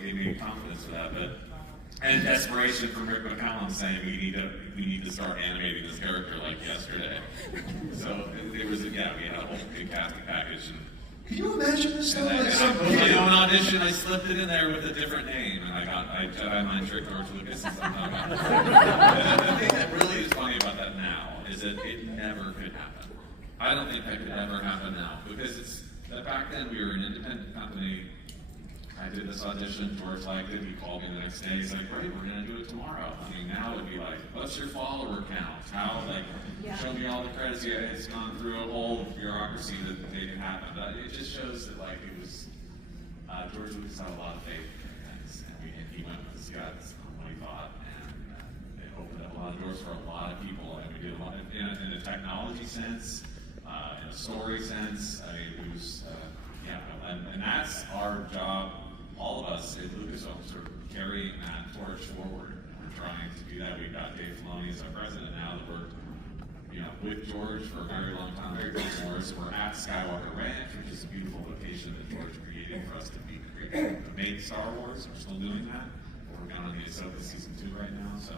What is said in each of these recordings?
he gave me confidence for that. But and desperation from Rick McCallum saying we need to start animating this character like yesterday. So it was we had a whole big casting package. And can you imagine this? And an audition, I slipped it in there with a different name, and I Jedi mind tricked George Lucas and somehow got it. The thing that really is funny about that now is that it never could happen. I don't think that could ever happen now, because back then we were an independent company. I did this audition, George liked it, he called me the next day, he's like, great, we're going to do it tomorrow. I mean, now it'd be like, what's your follower count? How, show me all the credits. Yeah, it's gone through a whole bureaucracy that made it happen. But it just shows that, it was, George Lucas had a lot of faith in things, and he went with his guts on what he thought, and it opened up a lot of doors for a lot of people, and we did a lot in a technology sense, in a story sense. I mean, it was, and that's our job. All of us at Lucasfilm sort of carrying that torch forward. We're trying to do that. We've got Dave Filoni as our president now that worked, with George for a very long time, very close to us. We're at Skywalker Ranch, which is a beautiful location that George created for us to make Star Wars. We're still doing that. We're working on the Ahsoka season 2 right now. So,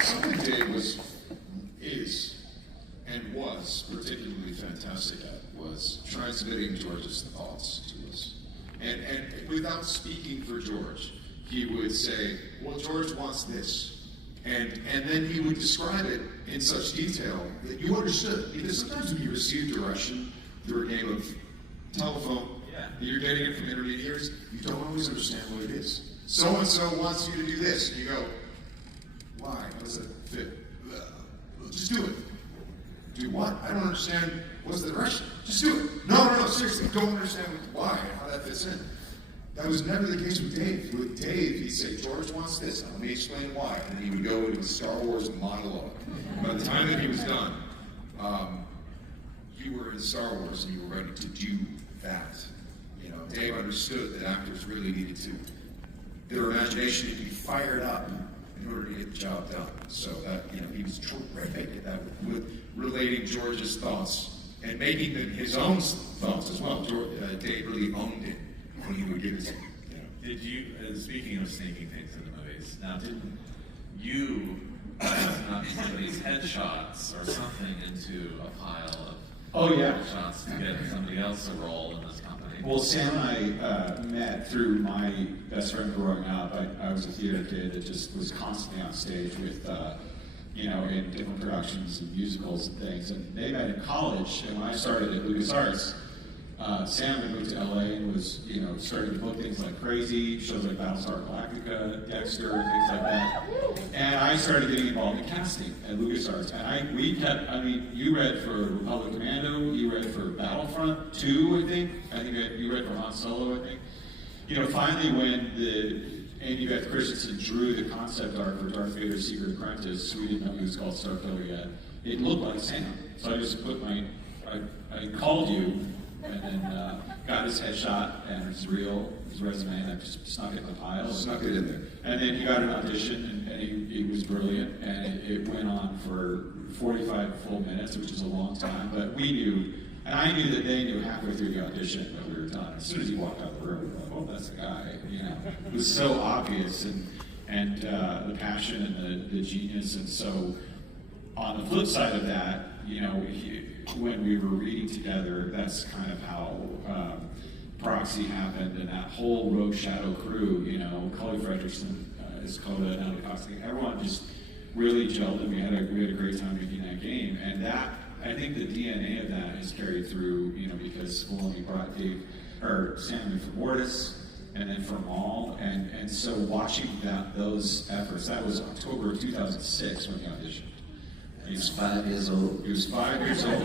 something Dave is particularly fantastic at was transmitting George's thoughts to us. And without speaking for George, he would say, well, George wants this. And then he would describe it in such detail that you understood. Because sometimes when you receive direction through a game of telephone, and you're getting it from intermediaries, you don't always understand what it is. So-and-so wants you to do this. And you go, why? How does that fit? Just do it. Do what? I don't understand. What's the direction? Just do it. No, seriously. Don't understand why and how that fits in. That was never the case with Dave. With Dave, he'd say, George wants this. Now, let me explain why. And then he would go into a Star Wars monologue. By the time that he was done, you were in Star Wars and you were ready to do that. Dave understood that actors really needed to, their imagination needed to be fired up in order to get the job done. So that, he was terrific at that with relating George's thoughts and making them his own thoughts as well. Dave really owned it when he would give his, Did you, speaking of sneaking things in the movies, now didn't you knock somebody's headshots or something into a pile of headshots to get somebody else a role in this company? Well, Sam and I met through my best friend growing up. I was a theater kid that just was constantly on stage with, in different productions and musicals and things. And they met in college, and when I started at LucasArts, Sam had moved to LA and was, starting to book things like crazy, shows like Battlestar Galactica, Dexter, things like that. And I started getting involved in casting at LucasArts. And you read for Republic Commando, you read for Battlefront 2, I think you read for Han Solo, I think. Finally when Andy Beth Christensen drew the concept art for Darth Vader's Secret Apprentice, we didn't know he was called Starkiller yet, it looked like Sam. So I just I called you, and then got his headshot and his resume, and I just snuck it in the pile. Snuck it in there. And then he got an audition, and he was brilliant, and it went on for 45 full minutes, which is a long time, but we knew, and I knew that they knew halfway through the audition that we were done. As soon as he walked out of the room, we were like, oh, that's the guy, It was so obvious, and the passion and the genius, and so on the flip side of that, when we were reading together, that's kind of how Proxy happened, and that whole Rogue Shadow crew, Cully Fredrickson, Escoda, Natalie Cox, everyone just really gelled, and we had a great time making that game. And that, I think the DNA of that is carried through, because Filoni brought Sam in for Mortis, and then for Maul, and so watching those efforts, that was October of 2006 when he auditioned. He was 5 years old. He was 5 years old.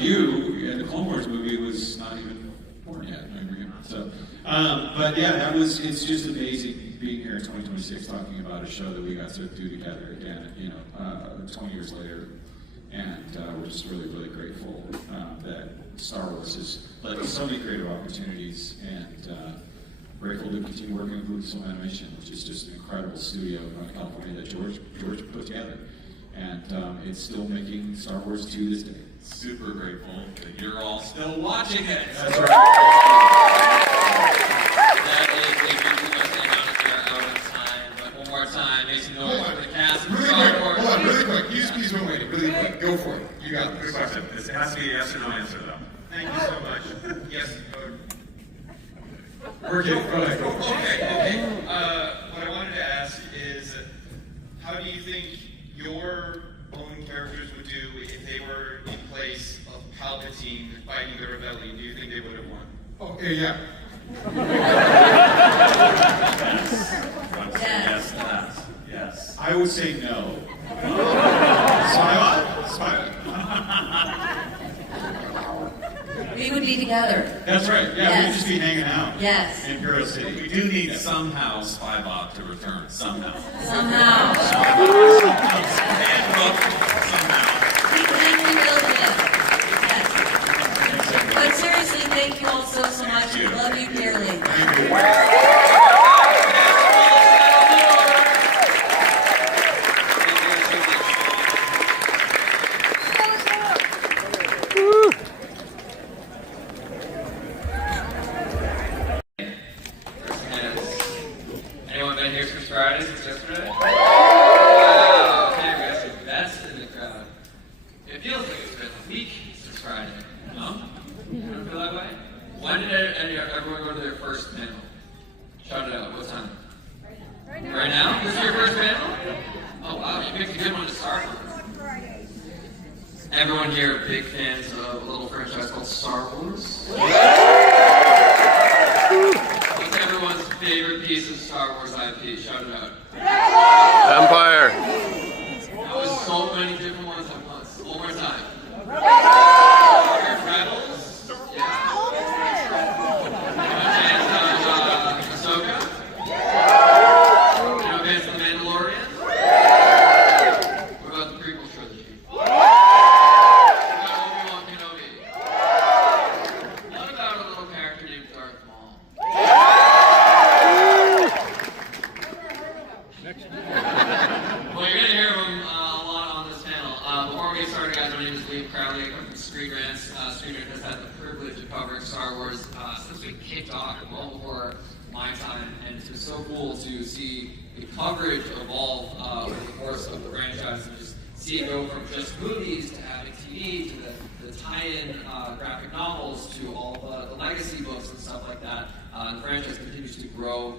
You, in the Clone Wars movie, was not even born yet. So, but yeah, it's just amazing being here in 2026 talking about a show that we got to do together again, 20 years later. And we're just really, really grateful that Star Wars has led to so many creative opportunities, and grateful to continue working with Lucasfilm Animation, which is just an incredible studio in Northern California that George put together. And it's still making Star Wars to this day. Super grateful that you're all still watching it. That's right. Go for it. You got Good this. question. It has to be a yes or no answer, though. Thank you so much. Yes. We're kidding. Go ahead. Okay. What I wanted to ask is, how do you think your own characters would do if they were in place of Palpatine fighting the rebellion? Do you think they would have won? Okay, yeah. Yes to that. Yes. I would say no. Spybot? We would be together. That's right. Yeah, Yes. we'd just be hanging out. Yes. In Bureau We City. do need somehow Spybot to return. Somehow. Somehow. Handbook, somehow. We really did. Yes. But seriously, thank you all so much. you. Love you dearly. Anyone been here since Friday, since yesterday? Wow, okay, we got some vets in the crowd. It feels like it's been a week since Friday. No? You don't feel that way? When did everyone go to their first panel? Shout it out. What time? Right now. This is your first panel? Oh wow, you picked a good one to start with. Everyone here are big fans of a little franchise called Star Wars? What's everyone's favorite piece of Star Wars IP? Shout it out. Empire. That was so many different ones at once. One more time. Rebels? Yeah. Anyone fans of Ahsoka? Anyone fans of The Mandalorian? What about the prequel trilogy? What about Obi-Wan Kenobi? What about a little character named Darth Maul? Well, you're going to hear from a lot on this panel. Before we get started, guys, my name is Liam Crowley. I come from Screen Rants. Screen Rant has had the privilege of covering Star Wars since we kicked off, well before my time, and it's been so cool to see the coverage evolve over the course of the franchise and just see it go from just movies to having TV to the tie-in graphic novels to all the legacy books and stuff like that. The franchise continues to grow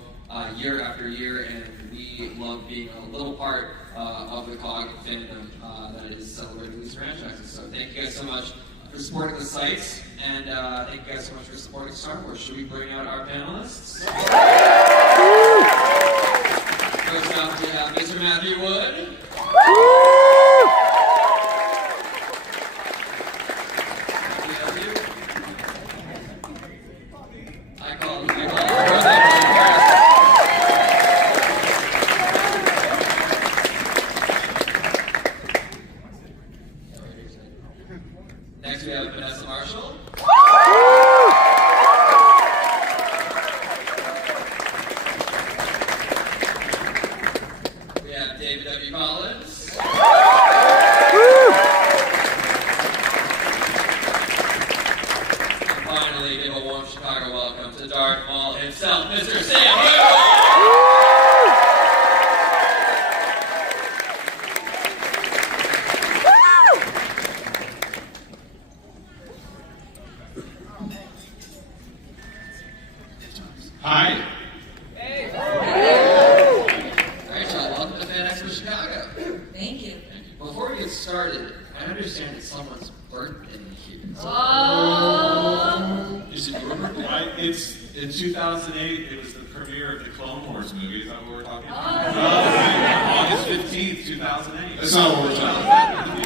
year after year, and we love being a little part of the COG fandom that is celebrating these franchises. So thank you guys so much for supporting the sites, and thank you guys so much for supporting Star Wars. Should we bring out our panelists? First up, we have Mr. Matthew Wood. I call him. Next, we have Vanessa Marshall. We have David W. Collins. And finally, give a warm Chicago welcome to Darth Maul himself, Mr. Sam Witwer. Hi. Rachel, welcome to Fan Expo Chicago. Thank you. Before we get started, I understand it's someone's birthday here. Oh. Is it your birthday? It's in 2008. It was the premiere of the Clone Wars movie. Is that what we're talking about? August 15th, 2008. That's not what we're talking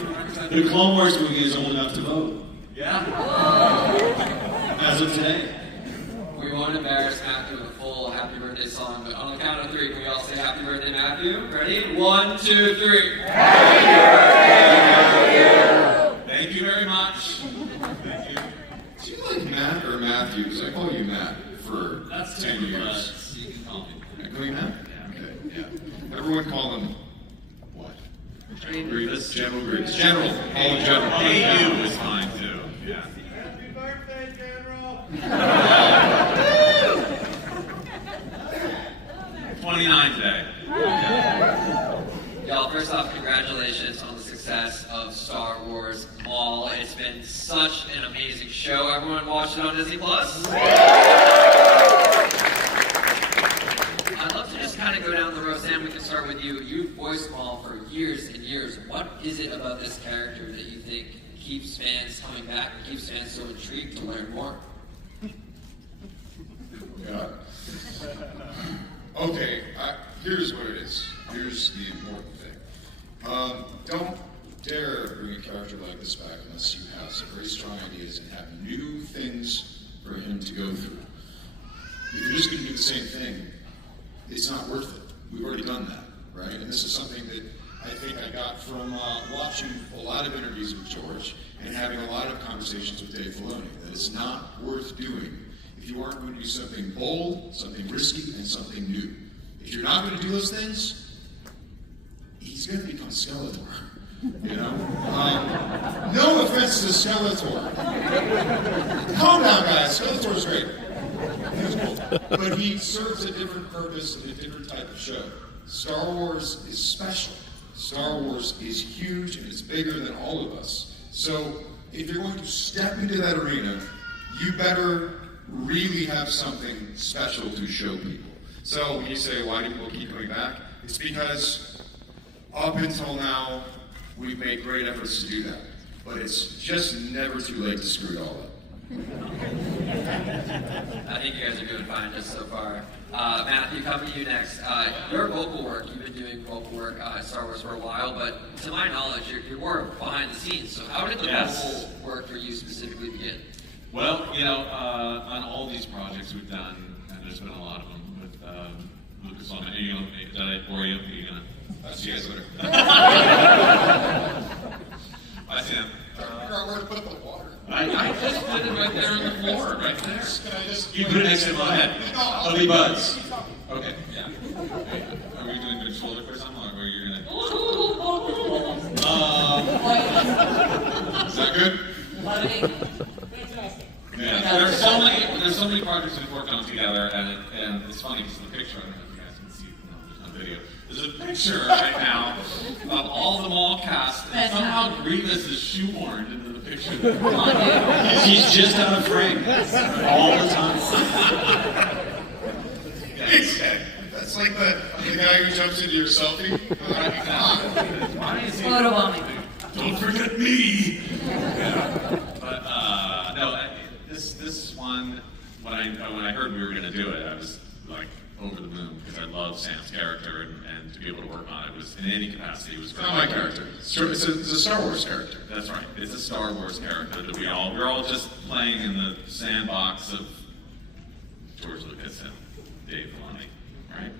about. The Clone Wars movie is old enough to vote. Yeah. As of today. We won't embarrass Matthew with a full happy birthday song, but on the count of three, can we all say happy birthday, Matthew? Ready? 1, 2, 3. Thank you very much. Thank you. Do you like Matt or Matthew? Because I call you Matt for That's 10 too years. much. You can call me. I call you Matt? Okay, yeah. Everyone call him what? Grievous? General Grievous. General. Call him General. Hey, you is fine too. Yeah. Happy birthday, General! 29 today. Y'all, first off, congratulations on the success of Star Wars. and watched it on Disney Plus? I'd love to just kind of go down the road. Sam, we can start with you. You've voiced Maul for years and years. What is it about this character that you think keeps fans coming back and keeps fans so intrigued to learn more? Yeah. Okay, here's what it is. Here's the important thing. Don't dare bring a character like this back unless you have some very strong ideas and have new things for him to go through. If you're just going to do the same thing, it's not worth it. We've already done that, right? And this is something that I think I got from watching a lot of interviews with George and having a lot of conversations with Dave Filoni, that it's not worth doing if you aren't going to do something bold, something risky, and something new. If you're not going to do those things, he's going to become Skeletor. You know? No offense to Skeletor. Calm down, guys. Skeletor's great. He was cool. But he serves a different purpose and a different type of show. Star Wars is special. Star Wars is huge and it's bigger than all of us. So if you're going to step into that arena, you better really have something special to show people. So when you say, why do people keep coming back? It's because up until now, we've made great efforts to do that. But it's just never too late to screw it all up. I think you guys are doing fine just so far. Matthew, coming to you next. Your vocal work, you've been doing vocal work at Star Wars for a while, but to my knowledge, you're more behind the scenes. So how did the vocal work for you specifically begin? Well, you know, on all these projects we've done, and there's been a lot of them with Lucas on it. Are you going to make that for you? Are you going to see you guys later? Bye, Sam. Figure out where to put the water. I just put it right there on the floor, right there. Can I just... You put it next to my head. No, Buddy Buzz. Okay, yeah. Are we doing good shoulder for something, or are you going to... Is that good? Yeah, there's so many projects we've worked on together, and it's funny because the picture, I don't know if you guys can see it, there's no video. There's a picture right now of all the Maul cast, and somehow Grievous is shoehorned into the picture. He's just out of frame all the time. That's like the guy who jumps into your selfie. Why is he? Photo bombing. Don't forget me. Yeah. But no, this one, when I heard we were going to do it, I was like over the moon because I love Sam's character and to be able to work on it was in any capacity was great. It's not my character. It's a Star Wars character. That's right. It's a Star Wars character that we're all just playing in the sandbox of George Lucas and Dave Filoni, right?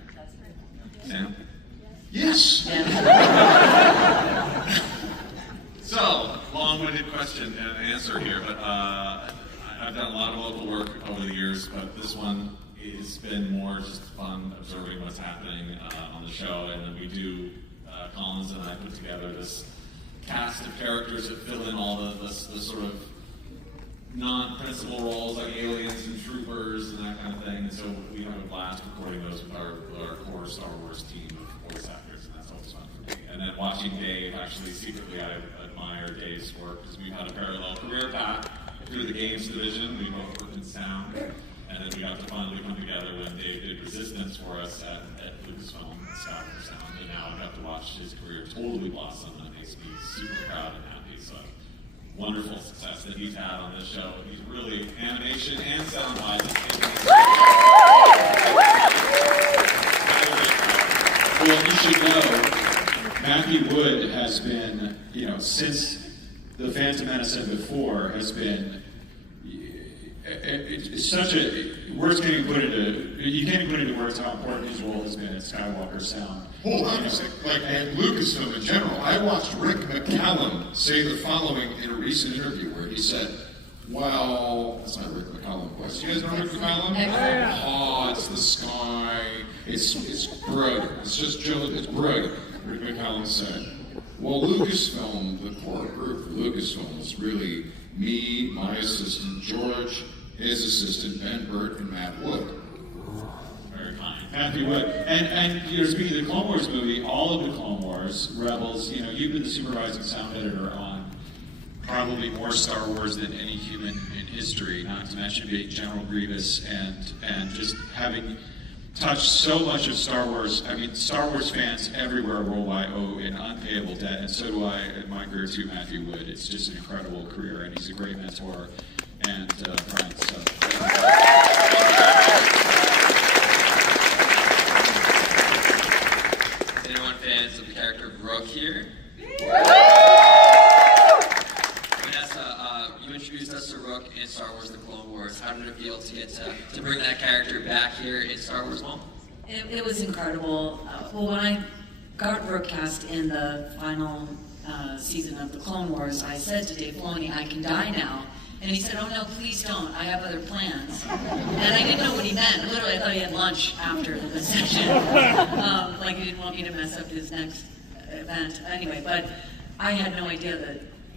Sam? Yes. So, long-winded question and answer here, but I've done a lot of local work over the years, but this one has been more just fun observing what's happening on the show, and then we do, Collins and I put together this cast of characters that fill in all the sort of non-principal roles like aliens and troopers and that kind of thing, and so we have a blast recording those with our core Star Wars team of voice actors, and that's always fun for me. And then watching Dave, actually secretly I admire Dave's work because we've had a parallel career path through the games division. We both worked in sound, and then we got to finally come together when Dave did Resistance for us at Lucasfilm and Scout for Sound, and now I got to watch his career totally blossom, and it makes me super proud and happy. So wonderful success that he's had on this show. He's really animation and sound-wise. Well, you should know, Matthew Wood has been, since the Phantom Menace and before, has been it's such a words can't even put into you can't even put into words how important his role has been in Skywalker Sound. Hold on a second. Like at Lucasfilm in general, I watched Rick McCallum say the following in a recent interview where he said, well, that's not Rick McCallum voice. You guys know Rick McCallum? Oh, it's the sky. It's brilliant. It's just brilliant. It's brilliant. Rick McCallum said, well, Lucasfilm, the core group for Lucasfilm was really me, my assistant George, his assistant Ben Burt, and Matt Wood. Very kind. Matthew Wood. And speaking of the Clone Wars movie, all of the Clone Wars, Rebels, you've been the supervising sound editor on probably more Star Wars than any human in history, not to mention being General Grievous and just having touched so much of Star Wars. I mean, Star Wars fans everywhere worldwide owe an unpayable debt, and so do I in my career too, Matthew Wood. It's just an incredible career, and he's a great mentor and friend. So. Is anyone fans of the character Brooke here? Vanessa, you introduced us to Rook in Star Wars: The Clone Wars. How did it feel to get to bring that character back here in Star Wars, Maul? It was incredible. Well, when I got Rook cast in the final season of The Clone Wars, I said to Dave Filoni, I can die now. And he said, oh no, please don't, I have other plans. And I didn't know what he meant. Literally, I thought he had lunch after the session. Like he didn't want me to mess up his next event. Anyway, but I had no idea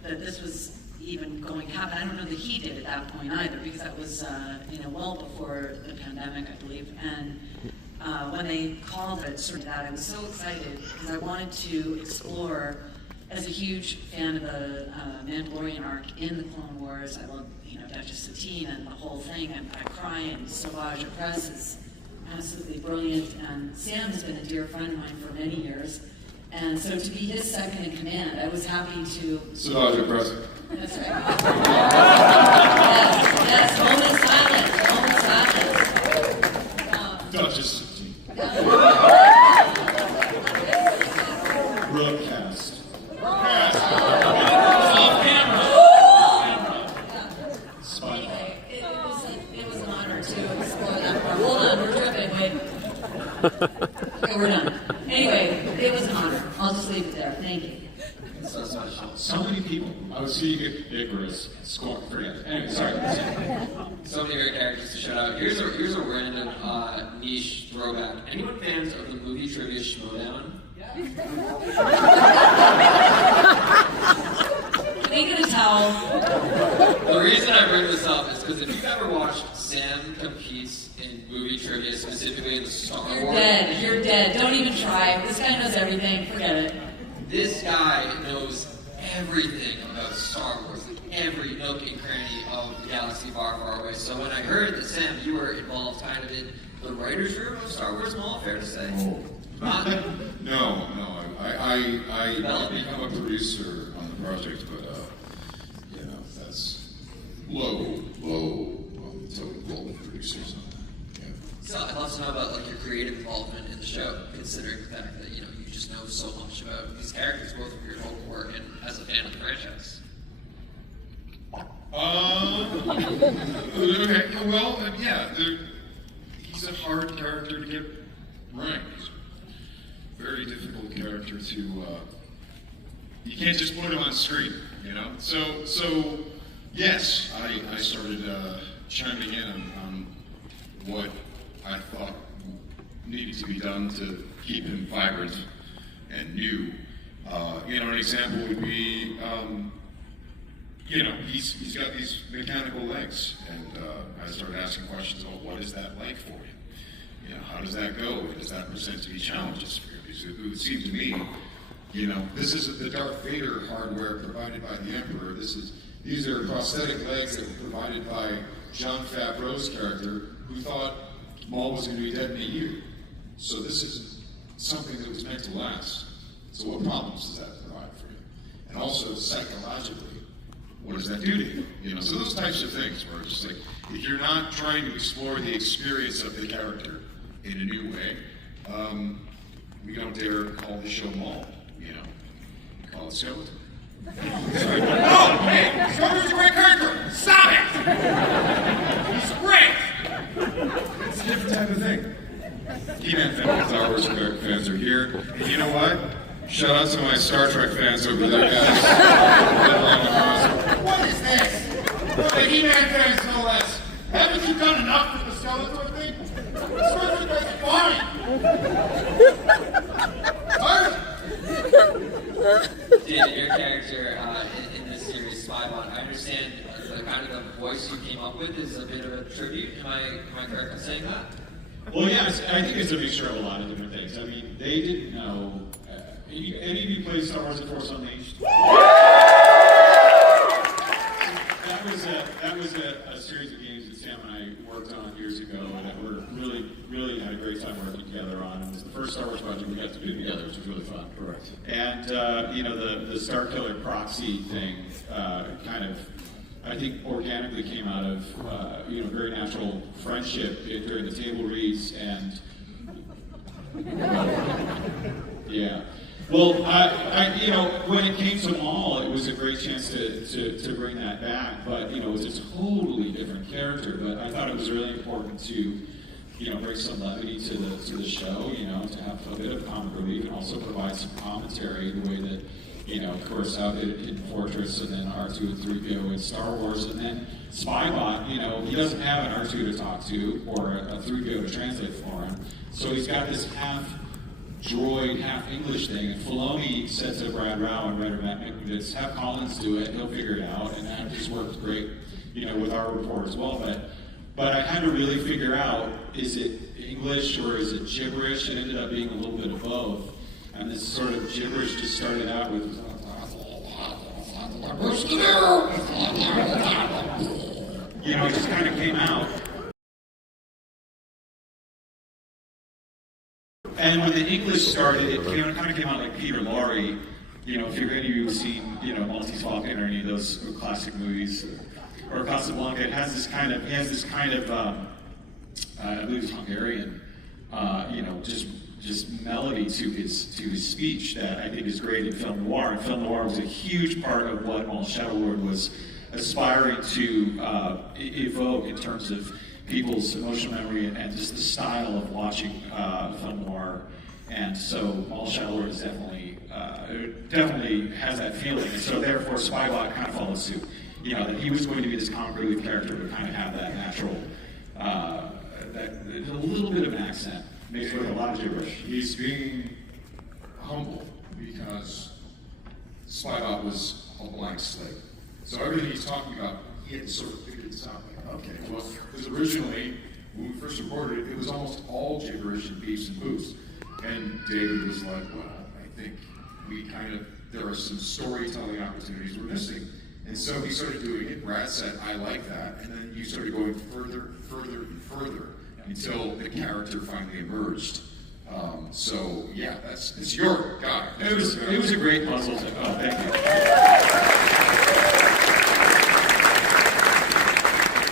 that this was even going to happen. I don't know that he did at that point either, because that was well before the pandemic, I believe. And when they called it sort of that, I was so excited because I wanted to explore. As a huge fan of the Mandalorian arc in the Clone Wars, I love Duchess Satine and the whole thing. I cry, and Savage Opress is absolutely brilliant. And Sam has been a dear friend of mine for many years. And so to be his second in command, I was happy to. Savage Opress. That's right. yes, moment silence. Duchess Satine. Broadcast. Anyway, it was an honor to explore that part. Hold on, we're tripping, wait. Okay, we're done. Anyway, it was an honor. I'll just leave it there. Thank you. So many people. I was seeing Icarus, Scorn, forget it. Anyway, sorry. So many great characters to shout out. Here's a random niche throwback. Anyone fans of the movie trivia Schmodown? Can we get a towel? The reason I bring this up is because if you've ever watched Sam competes in movie trivia, specifically in the Star Wars. You're dead. You're dead. Don't even try. This guy knows everything. Forget it. This guy knows everything about Star Wars, like every nook and cranny of the galaxy far, far away. So when I heard that, Sam, you were involved kind of in the writer's room of Star Wars, Maul, fair to say? No. I become a producer on the project, but that's low on the totem pole of producers on that. Yeah. So I'd love to know about your creative involvement in the show, considering the fact that you just know so much about these characters, both of your vocal work and as a fan of the franchise. Okay. Well, he's a hard character to get right. He's a very difficult character to. You can't just put him on screen, So yes, I started chiming in on what I thought needed to be done to keep him vibrant and new. An example would be, he's got these mechanical legs, and I started asking questions about what is that like for you? How does that go? Does that present any challenges for you? Because it would seem to me, this is the Darth Vader hardware provided by the Emperor. These are prosthetic legs that were provided by Jon Favreau's character, who thought Maul was going to be dead in a year. So this is something that was meant to last. So what problems does that provide for you? And also psychologically, what does that do to you? So those types of things where it's just like, if you're not trying to explore the experience of the character in a new way, we don't dare call the show Maul, we call it Skeleton. Sorry. No, hey, Skeleton's a great character! Stop it! He's great! It's a different type of thing. He-Man fans, Star Wars fans are here. And you know what? Shout out to my Star Trek fans over there, guys. What is this? The He-Man fans, no less. Haven't you done enough with the Skeletor thing? Skeletor does fine. Did your character in this series, Spybot, I understand the kind of the voice you came up with is a bit of a tribute. Am I correct in saying that? Well, yes, I think it's a mixture of a lot of different things. I mean, they didn't know. Any of you played Star Wars: The Force Unleashed? that was a series of games that Sam and I worked on years ago that we're really had a great time working together on. It was the first Star Wars project we got to do together, which was really fun. Correct. And the Star Killer proxy thing kind of, I think, organically came out of very natural friendship during the table reads and yeah. Well, when it came to Maul, it was a great chance to bring that back, but it was a totally different character. But I thought it was really important to bring some levity to the show, to have a bit of comic relief and also provide some commentary the way that, of course, how they did Hidden Fortress and then R2 and 3PO in Star Wars, and then Spybot, he doesn't have an R2 to talk to or a 3PO to translate for him, so he's got this half droid, half English thing, and Filoni said to Brad Rao and Ryder Matt Mikovits, have Collins do it, he'll figure it out, and that just worked great, with our report as well, but I had to really figure out, is it English or is it gibberish? It ended up being a little bit of both, and this sort of gibberish just started out with, it just kind of came out. And when the English started, it kind of came out like Peter Lorre. If any of you have seen, Maltese Falcon or any of those classic movies, or Casablanca, he has this kind of, I believe it's Hungarian, just melody to his speech that I think is great in film noir. And film noir was a huge part of what Maul Shadowlord was aspiring to evoke in terms of people's emotional memory and just the style of watching film noir. And so Maul Shadowlord is definitely has that feeling. And so therefore Spybot kind of followed suit. That he was going to be this comic relief character but kind of have that natural, a little bit of an accent. Makes it with a lot of gibberish. He's being humble because Spybot was a blank slate. So everything he's talking about, he had to sort of figure this out. Like, okay, well, because originally, when we first recorded it, it was almost all gibberish and beeps and boops. And David was like, well, I think there are some storytelling opportunities we're missing. And so he started doing it. Brad said, I like that. And then you started going further, until the character finally emerged. So yeah, it's your guy. It was a great puzzle. Oh, thank you.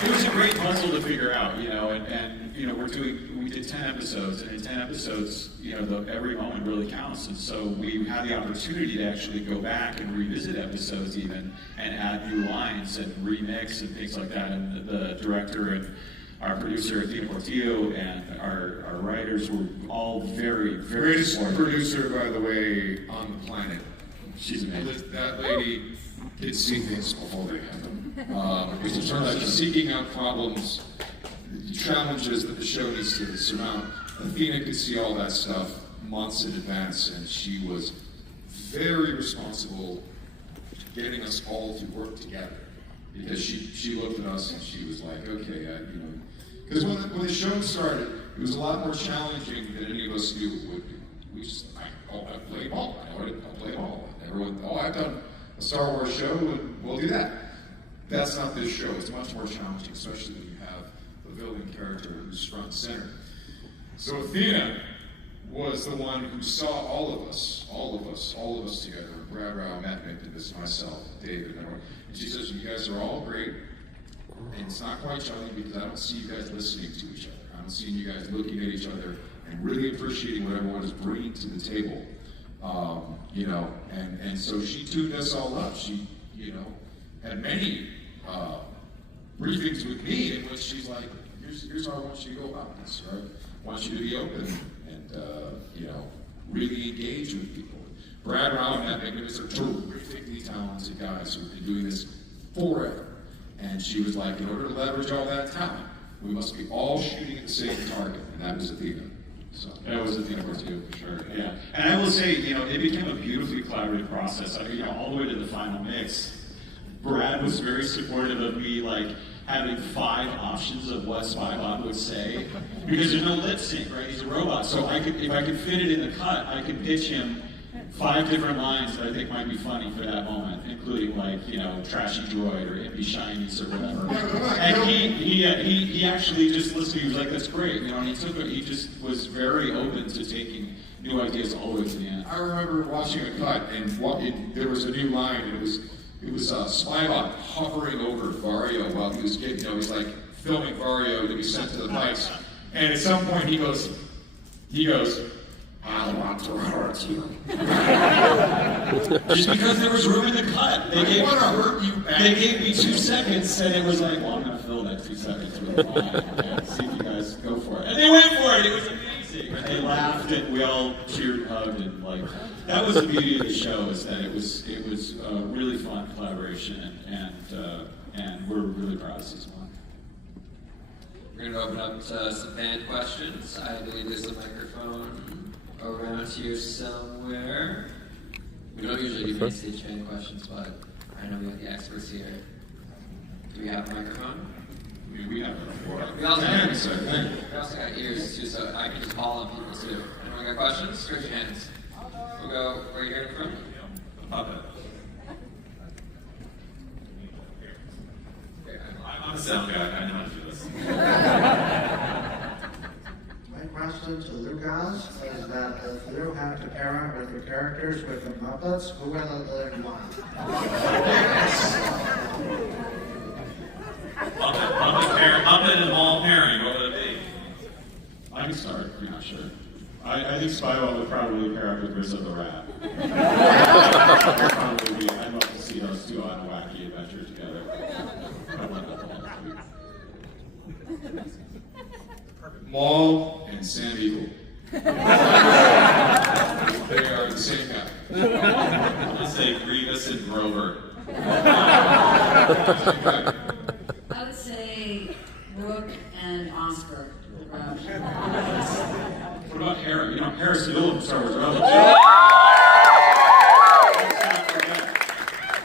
It was a great puzzle to figure out, and we did 10 episodes, and in 10 episodes, every moment really counts, and so we had the opportunity to actually go back and revisit episodes even, and add new lines and remix and things like that, and the director and our producer, Athena Portillo, and our writers were all very, very greatest supportive. producer, by the way, on the planet. She's amazing. That lady did see things before they happened. In terms of seeking out problems, challenges that the show needs to surmount, Athena could see all that stuff months in advance, and she was very responsible getting us all to work together. Because she looked at us and she was like, okay, because when the show started, it was a lot more challenging than any of us knew it would be. I play Maul. I play Maul. Everyone, I've done a Star Wars show, and we'll do that. That's not this show. It's much more challenging, especially when you have a villain character who's front and center. So Athena was the one who saw all of us together. Brad Rao, Matt Mikovits, myself, David, and everyone. And she says, you guys are all great, and it's not quite gelling because I don't see you guys listening to each other. I don't see you guys looking at each other and really appreciating what everyone is bringing to the table. And so she tuned us all up. She, had many briefings with me in which she's like, here's how I want you to go about this, right? I want you to be open and, really engage with people. Brad Rao and Matt Mikovits are terrifically talented guys who've been doing this forever. And she was like, in order to leverage all that talent, we must be all shooting at the same target, and that was Athena. So that was Athena Portillo for sure. Yeah, and I will say, it became a beautifully collaborative process. All the way to the final mix. Brad was very supportive of me, having 5 options of what Spybot would say, because there's no lip sync, right? He's a robot, so if I could fit it in the cut, I could pitch him 5 different lines that I think might be funny for that moment, including like, you know, trashy droid or hippie shinies or whatever. And he actually just listened. He was like, "That's great," you know. And he just was very open to taking new ideas all the way to the end. I remember watching a cut, and there was a new line, and it was Spybot hovering over Vario while he was getting, you know, he's like filming Vario to be sent to the fights, and at some point he goes, "I want to hurt you." Just because there was room in the cut. I want to hurt you back. They gave me 2 seconds, and it was like, well, I'm going to fill that 2 seconds with a line, and see if you guys go for it. And they went for it. It was amazing. And they laughed, and we all cheered and hugged, and like, that was the beauty of the show, is that it was a really fun collaboration, and we're really proud of season 1. We're going to open up to some fan questions. I believe there's a microphone around here somewhere. We don't usually do main stage fan questions, but I know we have the experts here. Do we have a microphone? We have it. We also got ears too, so I can just call on people too. Anyone got questions? Raise your hands. We'll go where you're hearing from. Puppet. I'm a sound guy. I know how to do this. My question to Lucas is that if you had to pair up with the characters with the Muppets, who would the living one? Puppet and Maul pairing, what would it be? I can start, I'm not sure. I think Spybot would probably pair up with Rizzo the Rat. I'd love to see those two on a wacky adventure together. Maul and Sam Eagle. They are the same guy. I'm going to say Grievous and Grover. I would say Brooke and Oscar. What about Hera? You know, Hera's the old Star Wars Rebels. I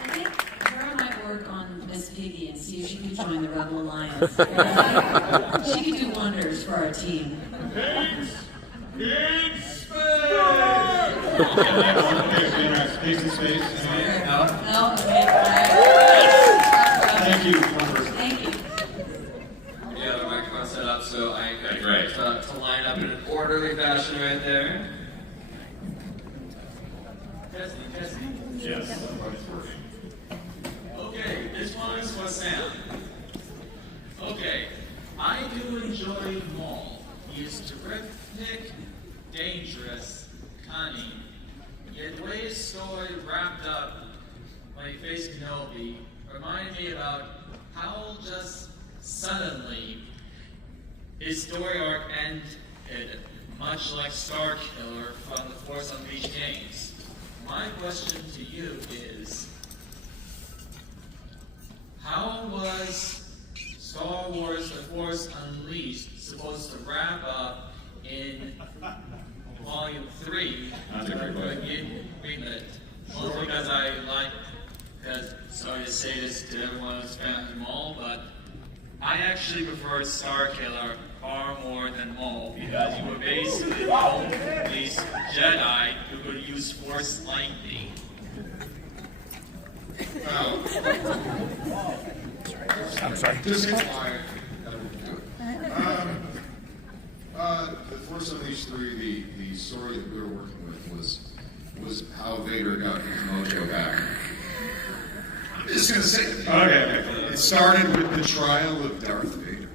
think Hera might work on Miss Piggy and see if she can join the Rebel Alliance. She could do wonders for our team. Space in space. No? Okay, right. Thank you. Thank you. We have a microphone set up, so I encourage Great. you to line up in an orderly fashion right there. Testing. Yes. It's working. Okay, this one is for Sam. Okay, I do enjoy Maul. He is terrific, dangerous, cunning. Yet the way his story wrapped up when he faced Kenobi reminded me about how just suddenly his story arc ended, much like Starkiller from the Force Unleashed games. My question to you is, how was Star Wars The Force Unleashed supposed to wrap up in Volume 3? That's a great question. Mostly because sorry to say this to everyone who's fan of Maul, but I actually prefer Starkiller far more than Maul, because you were basically the only Jedi who could use Force lightning. I'm sorry. Just hit fire. The Force Unleashed 3, the story that we were working with was how Vader got his mojo back. I'm just going to say it. Okay. It started with the trial of Darth Vader,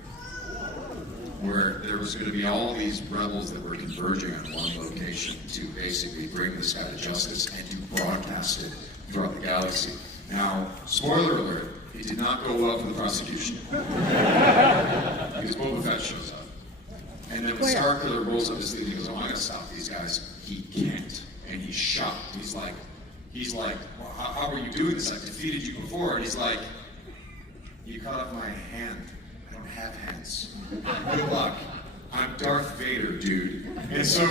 where there was going to be all these rebels that were converging on one location to basically bring this guy to justice and to broadcast it throughout the galaxy. Now, spoiler alert, it did not go well for the prosecution. Because Boba Fett shows up. And then when Starkiller rolls up his sleeve and he goes, "Oh, I'm going to stop these guys," he can't. And he's shocked. He's like, well, how are you doing this? I've defeated you before. And he's like, "You cut off my hand. I don't have hands. Good luck. I'm Darth Vader, dude." And so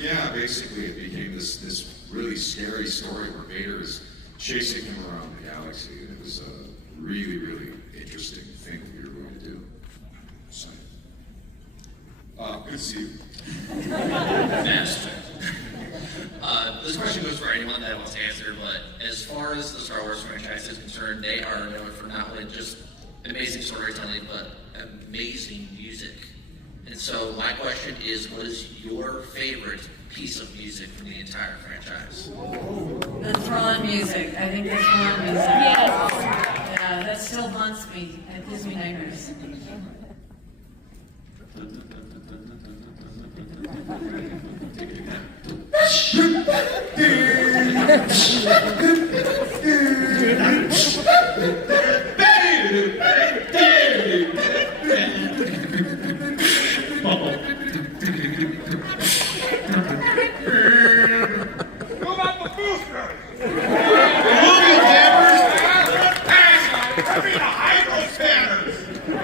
yeah, basically it became this really scary story where Vader is chasing him around the galaxy. And it was a really, really interesting thing that we were going to do. So, good to see you. Next. This question goes for anyone that wants to answer, but as far as the Star Wars franchise is concerned, they are known for not only just amazing storytelling, but amazing music. And so my question is, what is your favorite piece of music from the entire franchise? The Thrawn music. I think the Thrawn music. Yes. Yeah, that still haunts me. It gives me nightmares.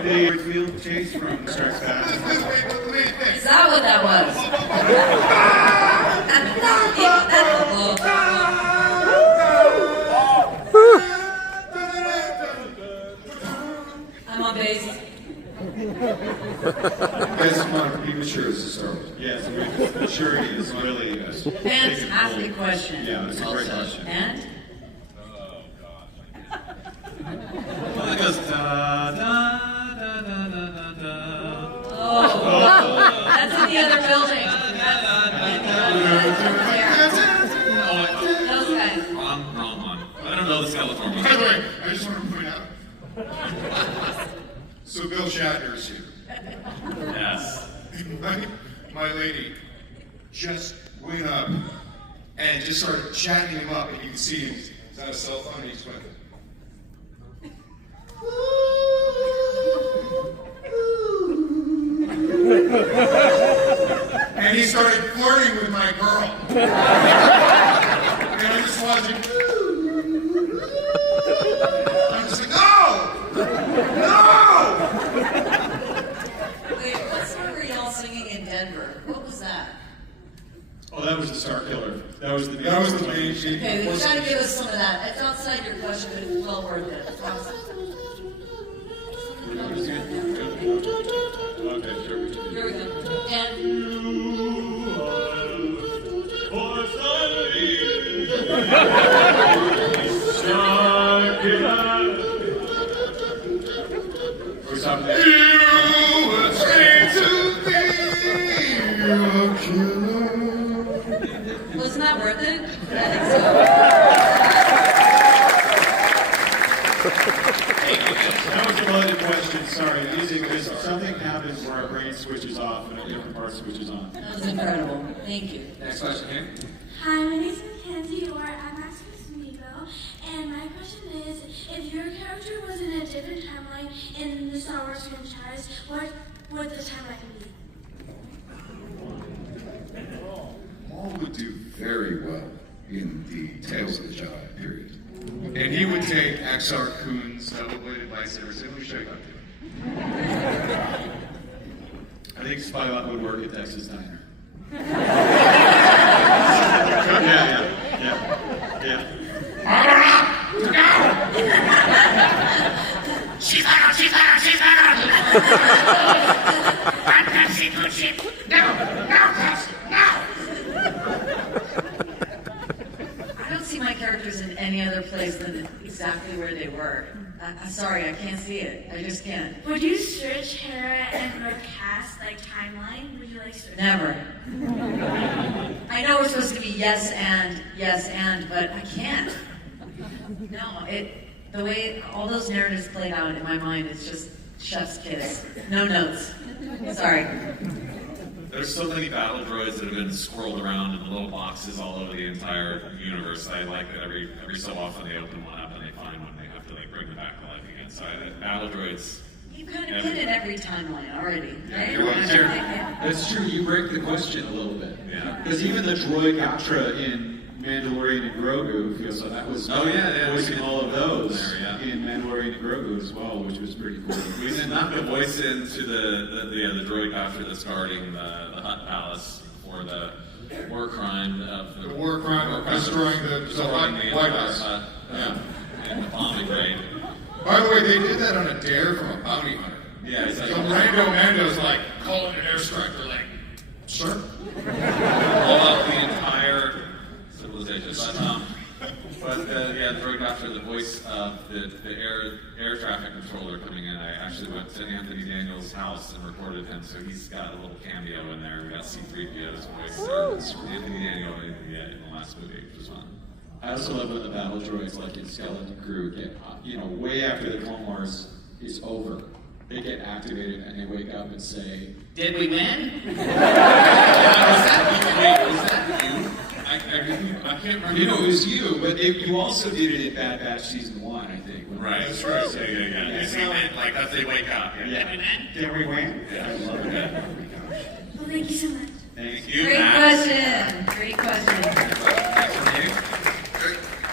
The field chase from Stark Fast. Is that what that was? I'm on base. You guys just want to be mature as a Star Wars. Yes, maturity is really Fantastic question. Yeah, it's a great question. And? Well, it goes da da da da da da da. Oh, that's in the other building. Those guys. Wrong one. I don't know the Skeletor one. By the way, I just want to point out. So Bill Shatner is here. Yes. My lady just went up and just started chatting him up, and you can see him. Is that a cell phone? He just went. And he started flirting with my girl. And I'm just watching. I'm just like, no! No! Wait, what song were y'all singing in Denver? What was that? Oh, that was the Star Killer. That was the main. That was the main sheet. Okay, you gotta give us some of that. It's outside your question, but it's well worth it. Okay, sure. Here we go. And Or something. wasn't that worth it? I That was a loaded question. Sorry. Because something happens where our brain switches off and a different part switches on. think so. That was incredible. Thank you. Next question here. Hi, my name is Mackenzie, or I'm actually Smeagol, and my question is, if your character was in a different timeline in the Star Wars franchise, what would the timeline be? Maul would do very well in the Tales of the Jedi period. And he would take Axar Kun's double-bladed lightsabers and would show you how to do it. I think Spybot would work at Texas Diner. Yeah. She's better! I'm Pepsi, good ship. No, Pepsi, no! I don't see my characters in any other place than exactly where they were. I'm sorry, I can't see it. I just can't. Would you switch Hera and recast, timeline? Would you, switch? Never. I know we're supposed to be yes and, but I can't. No, the way all those narratives played out in my mind, it's just chef's kiss. No notes. Sorry. There's so many battle droids that have been swirled around in little boxes all over the entire universe. I like that every so often they open one up and they find one they have to bring them back to life again. So battle droids. You kind of been in every timeline already, right? That's true. You break the question a little bit. Yeah. Because even the droid Gatra in Mandalorian and Grogu, so that was voicing all of those in Mandalorian and Grogu as well, which was pretty cool. We did not put voice into the droid after that's guarding the Hutt Palace for the war crime of The war crime of destroying the White House. And the bombing raid. By the way, they did that on a dare from a bounty hunter. Yeah, it's So Mando's calling an airstrike. They're like, sir? Blow up the entire conversation. But yeah, the choreographer, the voice of the air traffic controller coming in, I actually went to Anthony Daniels' house and recorded him, so he's got a little cameo in there. We got C-3PO's voice. Anthony Daniels in the last movie, which was fun. I also love when the battle droids, like in Skeleton Crew, get, way after the Clone Wars is over. They get activated and they wake up and say, Did we win? Was that you? I can't remember. It was you, but you also did it in Bad Batch Season 1, I think. Right, that's right. Yeah. Like as they wake up. Yeah. Did we win? Yeah, I love it. Well, thank you so much. Thank you, Great Matt. question. Great question.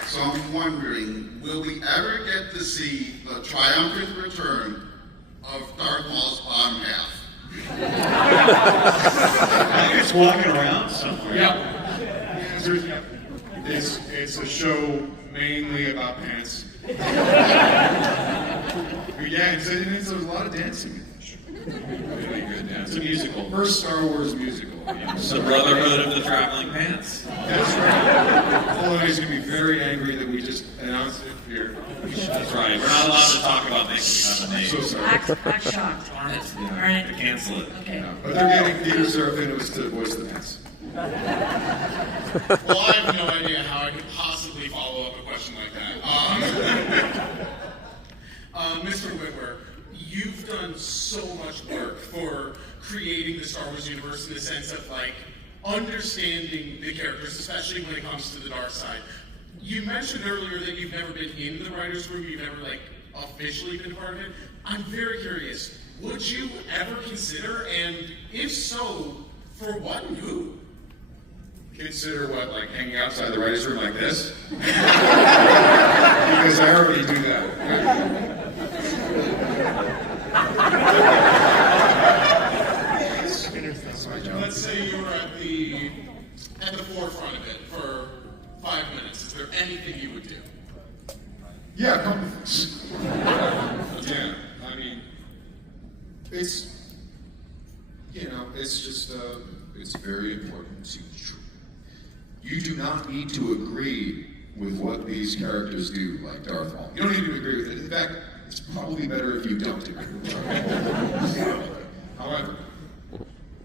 So I'm wondering, will we ever get to see the triumphant return of Darth Maul's bottom half? I think it's walking around somewhere. Yeah. It's a show mainly about pants. But yeah, there's a lot of dancing in the show. Really good dance. It's a musical. First Star Wars musical. It's the Brotherhood of the Traveling Pants. That's right. Holidays going to be very angry that we just announced it here. That's right. We're not allowed to talk about making a name. So sorry. Act shocked. Darn it. All right. To cancel it. Okay. But they're getting Theater Serafinowicz to voice the pants. Well, I have no idea how I could possibly follow up a question like that. Mr. Witwer, you've done so much work for creating the Star Wars universe in the sense of like understanding the characters, especially when it comes to the dark side. You mentioned earlier that you've never been in the writer's room, you've never like officially been part of it. I'm very curious, would you ever consider, and if so, for what and who? Consider what, like hanging outside the writer's room like this? Because I already do that. Let's say you were at the forefront of it for 5 minutes. Is there anything you would do? Yeah, a couple things. Yeah, I mean, it's just, it's very important to you do not need to agree with what these characters do, like Darth Maul. You don't need to agree with it. In fact, it's probably better if you don't agree with it. However,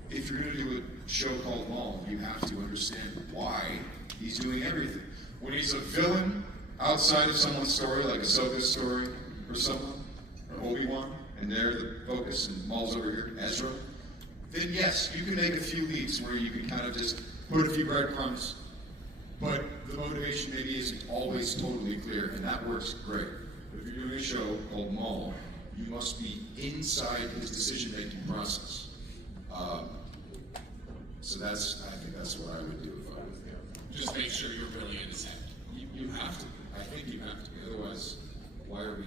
if you're going to do a show called Maul, you have to understand why he's doing everything. When he's a villain outside of someone's story, like Ahsoka's story, or someone, or Obi-Wan, and they're the focus, and Maul's over here, Ezra, then yes, you can make a few leaps where you can kind of just put a few breadcrumbs, but the motivation maybe isn't always totally clear, and that works great. But if you're doing a show called Maul, you must be inside his decision-making process. So I think that's what I would do if I was there. Just make sure you're really in his head. You have to. I think you have to. Otherwise, why are we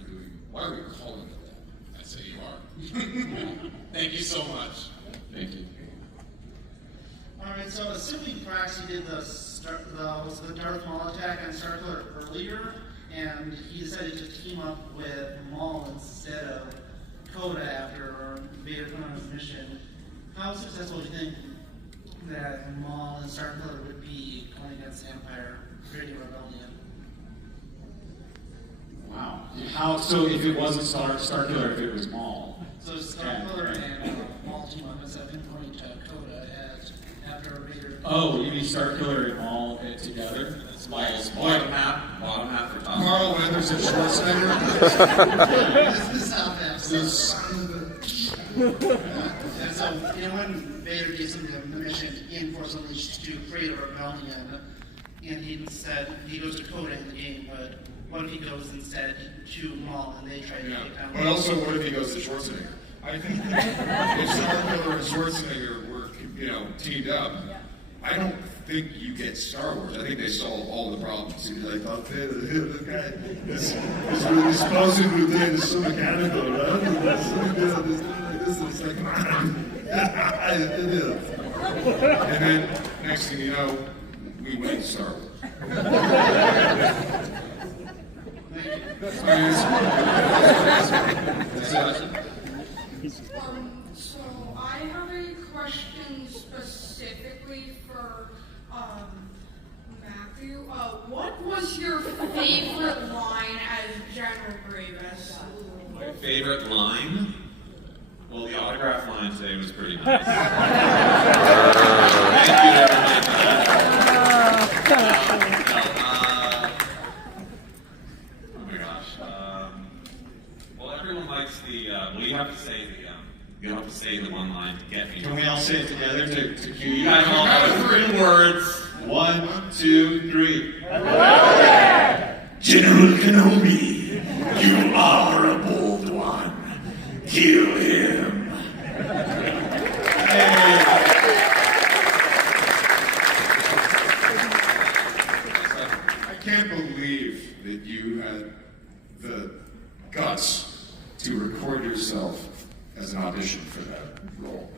calling it that? I'd say you are. Thank you so much. Thank you. All right, so assuming Praxi did the Darth Maul attack on Starkiller earlier, and he decided to team up with Maul instead of Coda after Vader come on his mission, how successful do you think that Maul and Starkiller would be going against the Empire, creating a rebellion? Wow. So if it wasn't Starkiller, if it was Maul. So Starkiller and Maul team up instead of him going to Coda after Vader. Oh, you mean Starkiller and Maul together? That's Maul's bottom half for Tom. Carl Weathers and Schwarzenegger. This is how and so, when Vader gives him the mission in Force Unleashed to create a rebellion, and he goes to Coda in the game, but what if he goes instead to Maul and they try to take down But also, what if he goes to Schwarzenegger? I think if Starkiller and Schwarzenegger were, teamed up, I don't think you get Star Wars. I think they solve all the problems. You'd be like, oh, the guy, this explosive lieutenant is so mechanical, right? This is like, and then, next thing you know, we win Star Wars. That's my answer. So I have a question specifically for Matthew. What was your favorite line as General Grievous? My favorite line? Well, the autograph line today was pretty nice. Thank you to everybody for that. Oh my gosh. Well, everyone likes the. Well, you have to say the. You have to say the one line to get me. Can we all say it together to cue You guys all have 3 words. 1, 2, 3. General Kenobi, you are a bold one. Kill him. I can't believe that you had the guts to record yourself as an audition for that role.